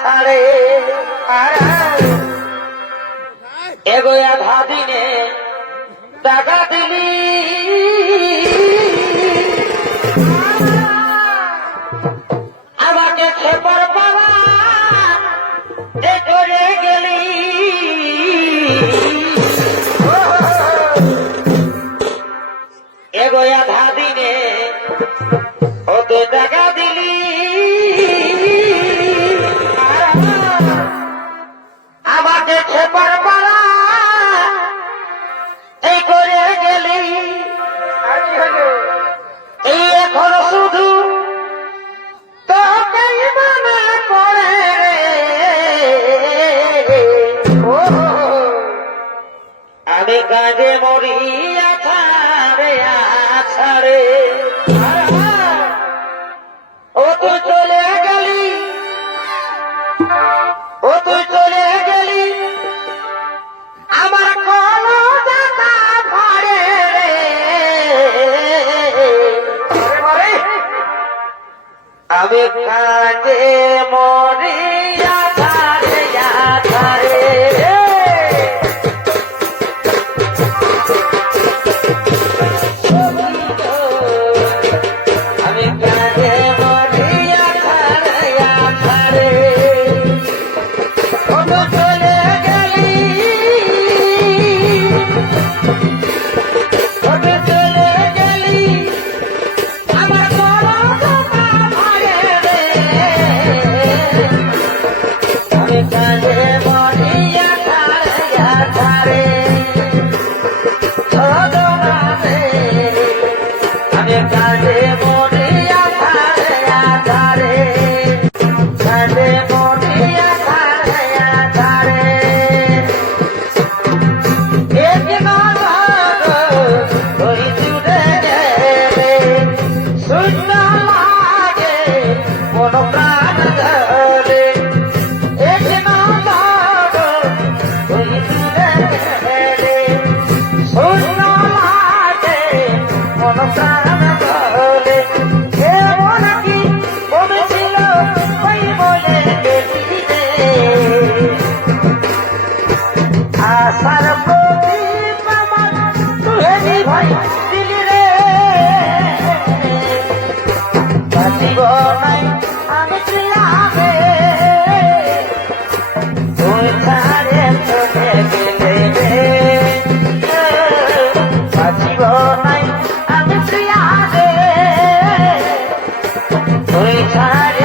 ছাড়ে এগোয়া ভাবিনে টাকা দিলি আমাকে খেপার পালা এ করে গেলি এগোয়া ভাবিনে অত টাকা দিলি আমাকে খেপার পালা এই করে গেলি এই এখন শুধু তোকেই মনে পড়ে আমি কাজে মরি আছাড়ে আছাড়ে ও তুই চলে গেলি ও তুই চলে গেলি আমার কোন জায়গা ভাড়ে আমি কাজে মরি আছাড়ে আছাড়ে আমি কাজে মরি আছাড়ে আছাড়ে ও তো চলে গেলি ও তো চলে গেলি আমার বড় কথা ভাড়ে রে আমি কাজে মরি আছাড়ে আছাড়ে ছোট নামে আমি কাজে মরি আছাড়ে আছাড়ে কাজে মরি আছাড়ে আছাড়ে এক নজর ওই জুড়ে গেলে শূন্য লাগে মন প্রাণ ধরে এক নজর ওই জুড়ে গেলে শূন্য লাগে মন প্রাণ ধরে কেমন কি কমেছিল ওই বলে বেশিতে আশার প্রদীপ আমার তুই ভাই দিলি রে বাঁচিব নাই আমি প্রিয়াবে তুই ছাড়ে চলে গেলে রে বাঁচিব নাই আমি প্রিয়াবে তুই ছাড়ে